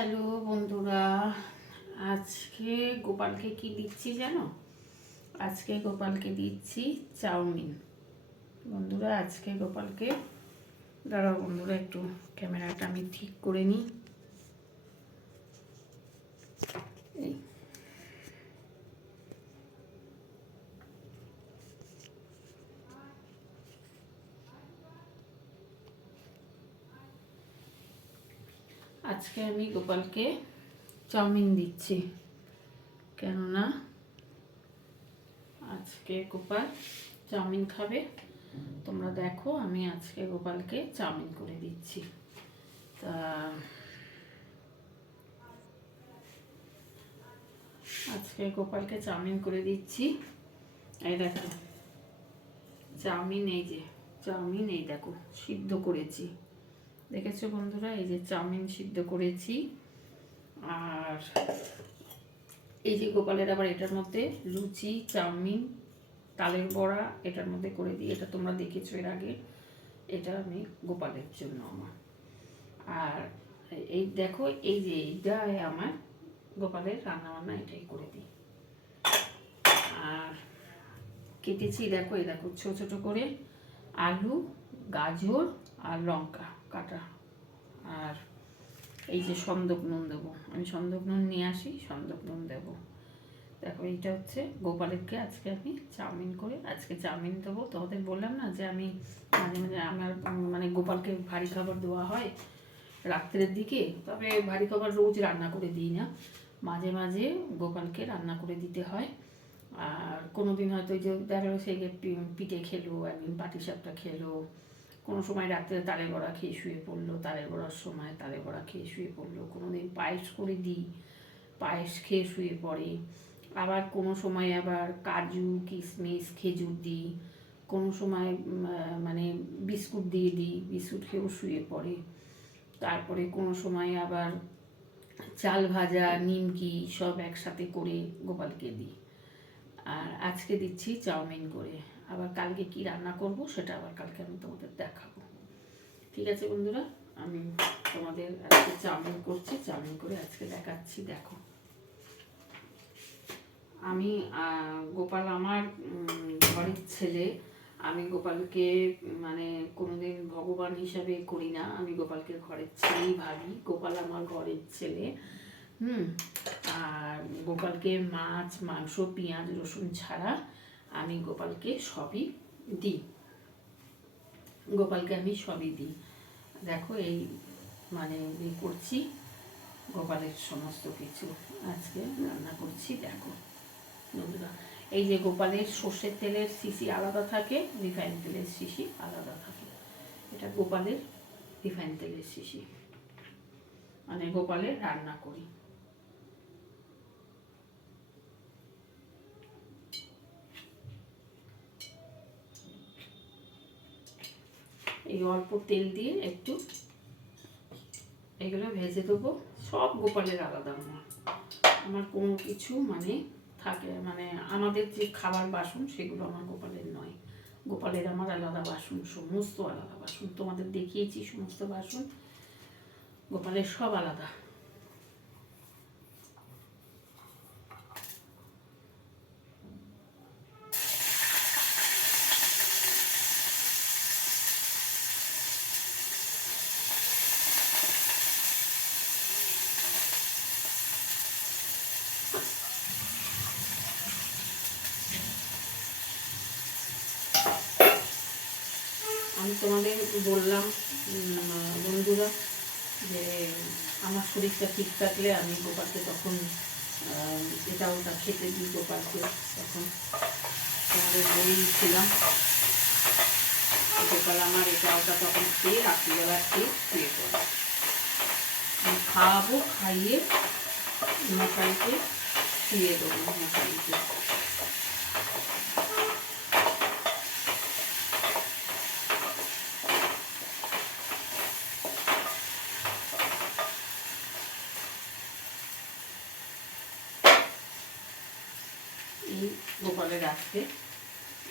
Hello বন্ধুরা, আজকে গোপালকে কি দিচ্ছি জানো? আজকে গোপালকে দিচ্ছি চাউমিন। বন্ধুরা আজকে গোপালকে, দাঁড়াও বন্ধুরা একটু ক্যামেরাটা আমি ঠিক করে নিই। এই আজকে আমি গোপালকে চাউমিন দিচ্ছি, কেননা আজকে গোপাল চাউমিন খাবে। তোমরা দেখো আমি আজকে গোপালকে চাউমিন করে দিচ্ছি। তা আজকে গোপালকে চাউমিন করে দিচ্ছি। এই দেখো চাউমিন, এই যে চাউমিন, এই দেখো সিদ্ধ করেছি, দেখেছো বন্ধুরা? এই যে চাউমিন সিদ্ধ করেছি। আর এই যে গোপালের আবার এটার মধ্যে লুচি, চাউমিন, তালের বড়া এটার মধ্যে করে দিই। এটা তোমরা দেখেছো এর আগে। এটা আমি গোপালের জন্য আমার। আর এই দেখো এই যে এইটা আমার গোপালের রান্নাবান্না, এটাই করে দিই। আর কেটেছি দেখো, এই দেখো ছোটো ছোটো করে আলু, গাজর আর লঙ্কা কাটা। আর এই যে সন্দক নুন দেবো, আমি সন্দক নুন নিয়ে আসি, সন্দক নুন দেবো। দেখো এইটা হচ্ছে গোপালেরকে আজকে আমি চাউমিন করে আজকে চাউমিন দেবো। তোমাদের বললাম না যে আমি মাঝে মাঝে আমার মানে গোপালকে ভারী খাবার দেওয়া হয় রাত্রের দিকে, তবে ভারী খাবার রোজ রান্না করে দিই না, মাঝে মাঝে গোপালকে রান্না করে দিতে হয়। আর কোনো দিন হয়তো ওই যে দেখা গেলো সেই পিঠে খেলো, একদিন পাটিসাপটা খেলো, কোনো সময় রাত্রে তালের বড়া খেয়ে শুয়ে পড়লো, তালের বড়ার সময় তালের বড়া খেয়ে শুয়ে পড়লো, কোনো দিন পায়েস করে দিই, পায়েস খেয়ে শুয়ে পড়ে। আবার কোনো সময় আবার কাজু, কিশমিশ, খেজুর দিই, কোনো সময় মানে বিস্কুট দিয়ে দিই, বিস্কুট খেয়েও শুয়ে পড়ে। তারপরে কোনো সময় আবার চাল ভাজা, নিমকি সব একসাথে করে গোপালকে দিই। আর আজকে দিচ্ছি চাউমিন করে। আবার কালকে কি রান্না করব সেটা আবার কালকে আমি তোমাদের দেখাবো। ঠিক আছে বন্ধুরা, আমি তোমাদের আজকে চাউমিন করছি, চাউমিন করে আজকে দেখাচ্ছি। দেখো আমি গোপাল আমার ঘরের ছেলে, আমি গোপালকে মানে কোনোদিন ভগবান হিসাবে করি না, আমি গোপালকে ঘরের ছেলেই ভাবি। গোপাল আমার ঘরের ছেলে। আর গোপালকে মাছ, মাংস, পেঁয়াজ, রসুন ছাড়া আমি গোপালকে সবই দিই। গোপালকে আমি সবই দিই। দেখো এই মানে করছি গোপালের সমস্ত কিছু আজকে রান্না করছি। দেখো বন্ধুরা, এই যে গোপালের সর্ষের তেলের শিশি আলাদা থাকে, রিফাইন তেলের শিশি আলাদা থাকে। এটা গোপালের রিফাইন তেলের শিশি, মানে গোপালের রান্না করি। এই অল্প তেল দিয়ে একটু এগুলো ভেজে দেবো। সব গোপালের আলাদা, আমার কোনো কিছু মানে থাকে মানে আমাদের যে খাবার বাসন সেগুলো আমার গোপালের নয়। গোপালের আমার আলাদা বাসন, সমস্ত আলাদা বাসন, তোমাদের দেখিয়েছি সমস্ত বাসন, গোপালের সব আলাদা। আমি তোমাদের বললাম বন্ধুরা যে আমার শরীরটা ঠিক থাকলে আমি গোপালকে তখন এটা ওটা খেতে দিই গোপালকে। তখন তোমাদের বলেইছিলাম গোপাল আমার এটা ওটা তখন খেয়ে রাত্রিবেলা খেয়ে শুয়ে পড়ে। আমি খাওয়াবো, খাইয়ে মশারিতে শুয়ে দেবো। মশারিতে এই গোপালের রাখতে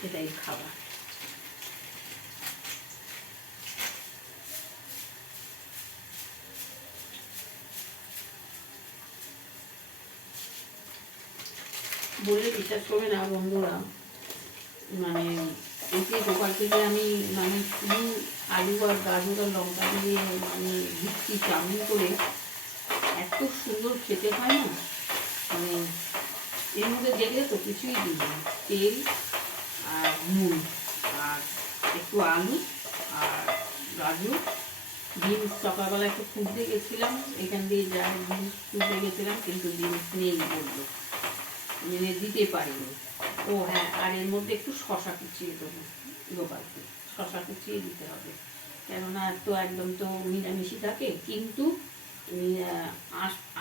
এটাই খাবার। বললে বিশ্বাস করবে না বন্ধুরা, মানে এই যে গোপালকে যে আমি মানে শুধু আলু আর গাজর আর লঙ্কা দিয়ে মানে দিচ্ছি চাউমিন করে, এত সুন্দর খেতে হয় না। মানে এর মধ্যে দেখলে তো কিছুই দিই না, তেল আর নুন আর একটু আলু আর গাজর, বিনস সকালবেলা একটু খুঁজতে গেছিলাম, এখান দিয়ে যা বিনস খুঁজতে গেছিলাম কিন্তু বিনস নেই বললো, মানে দিতে পারিনি। ও হ্যাঁ, আর এর মধ্যে একটু শশা কুচিয়ে দেবো, গোপালকে শশা কুচিয়ে দিতে হবে, কেননা তো একদম তো নিরামিষই থাকে। কিন্তু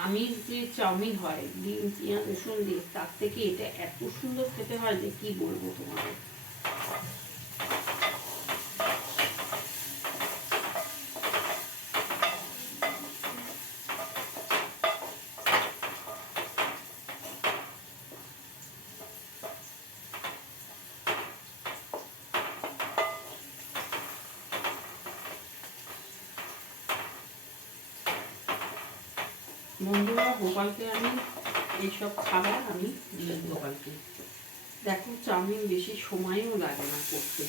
আমিষ যে চাউমিন হয় ডিম পেঁয়াজ রসুন দিয়ে, তার থেকে এটা এত সুন্দর খেতে হয় যে কি বলবো তোমাদের। বন্ধুরা গোপালকে আমি এইসব খাবার আমি দিই গোপালকে। দেখো চাউমিন বেশি সময়ও লাগে না করতে,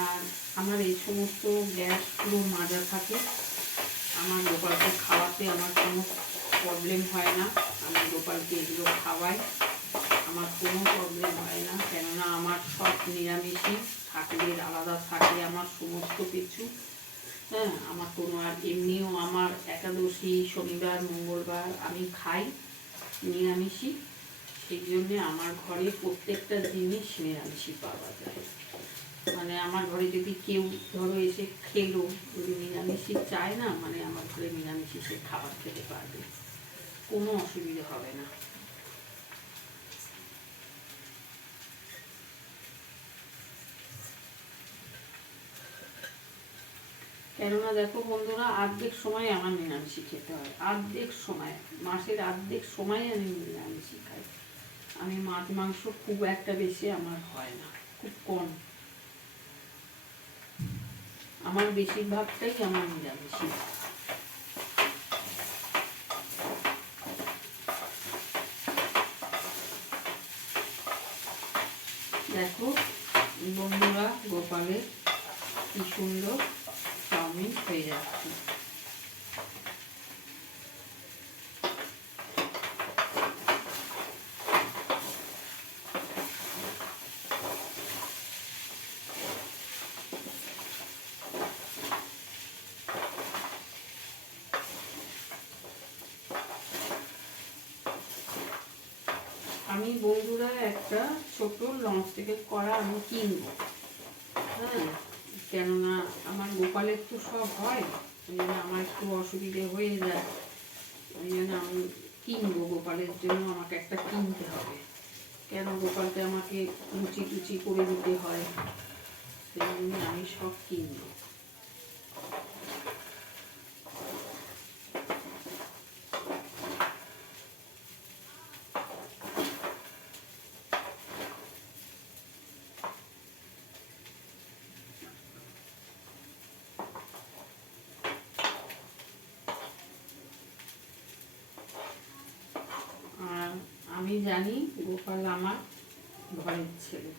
আর আমার এই সমস্ত গ্যাস পুরো মাজা থাকে। আমার গোপালকে খাওয়াতে আমার কোনো প্রবলেম হয় না, আমি গোপালকে এগুলো খাওয়াই, আমার কোনো প্রবলেম হয় না, কেননা আমার সব নিরামিষই, ঠাকুরের আলাদা থাকে আমার সমস্ত কিছু। হ্যাঁ, আমার কোনো, আর এমনিও আমার একাদশী শনিবার মঙ্গলবার আমি খাই নিরামিষই, সেই জন্যে আমার ঘরে প্রত্যেকটা জিনিস নিরামিষই পাওয়া যায়। মানে আমার ঘরে যদি কেউ ধরো এসে খেলো, যদি নিরামিষই চায় না, মানে আমার ঘরে নিরামিষই সে খাবার খেতে পারবে, কোনো অসুবিধা হবে না। কেননা দেখো বন্ধুরা, অর্ধেক সময় আমার নিরামিষই খেতে হয়, অর্ধেক সময়, মাসের অর্ধেক সময় আমি নিরামিষই খাই। আমি মাছ মাংস খুব একটা বেশি আমার হয় না, খুব কম, আমার বেশিরভাগটাই আমার নিরামিষই। দেখো বন্ধুরা, গোপালের কি সুন্দর চাউমিন হয়ে যাচ্ছে। আমি বন্ধুরা একটা ছোট ননস্টিকের কড়া আমি কিনবো, হ্যাঁ, কেননা আমার গোপালের তো সব হয়, ওই জন্য আমার একটু অসুবিধে হয়ে যায়, ওই জন্য আমি কিনবো, গোপালের জন্য আমাকে একটা কিনতে হবে, কেন গোপালকে আমাকে লুচি টুচি করে দিতে হয়, সেই জন্য আমি সব কিনবো। আর আমি জানি গোপাল আমার ঘরের ছেলে,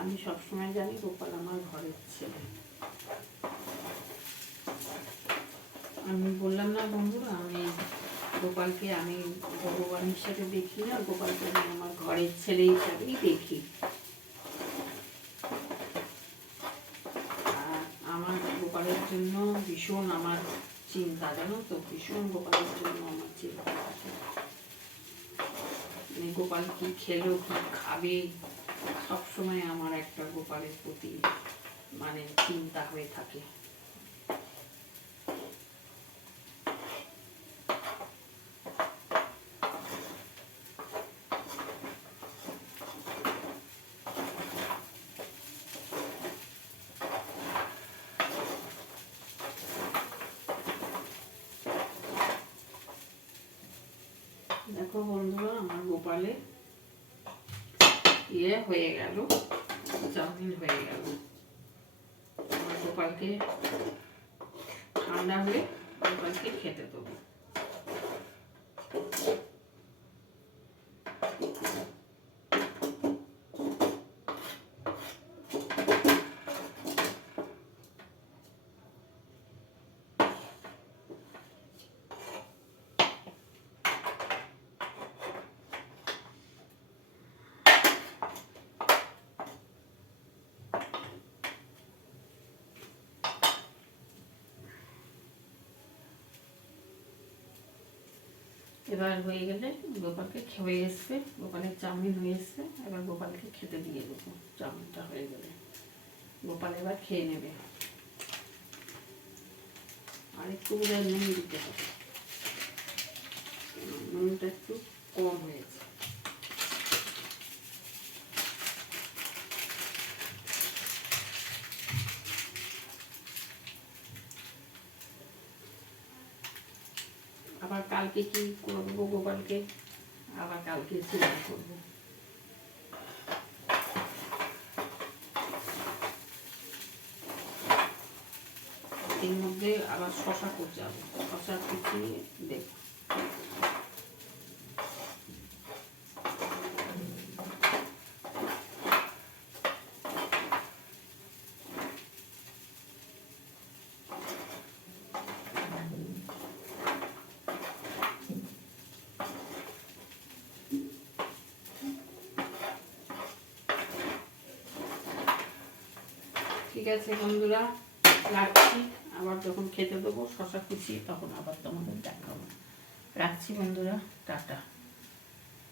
আমি সবসময় জানি গোপাল আমার ঘরের ছেলে। আমি বললাম না বন্ধুরা, আমি গোপালকে আমি ভগবান হিসাবে দেখি না, গোপালকে আমি আমার ঘরের ছেলে হিসাবেই দেখি। আর আমার গোপালের জন্য ভীষণ আমার চিন্তা, জানো তো, ভীষণ গোপালের জন্য আমার চিন্তা থাকে। মানে গোপাল কি খেলো, কি খাবে, সবসময় আমার একটা গোপালের প্রতি মানে চিন্তা হয়ে থাকে। দেখো বন্ধুরা, আমার গোপালে হয়ে গেল, চাউমিন হয়ে গেল। আমার গোপালকে ঠান্ডা হলে গোপালকে খেতে দেবো। এবার হয়ে গেলে গোপালকে হয়ে এসছে, গোপালের চাউমিন হয়ে এসছে, এবার গোপালকে খেতে দিয়ে দেবো। চাউমিনটা হয়ে গেলে গোপাল এবার খেয়ে নেবে। আর একটু বোধহয় নুন দিতে হবে, নুনটা একটু কম হয়েছে। আবার কালকে কি করবো গোপালকে, আবার কালকে চিন্তা করবো। এর মধ্যে আবার শশা কুচাবো, শশা কুচিয়ে দেবো। ঠিক আছে বন্ধুরা, রাখছি। আবার যখন খেতে দেবো শশা কুচি তখন আবার তোমাদের দেখাবো। রাখছি বন্ধুরা, টাটা।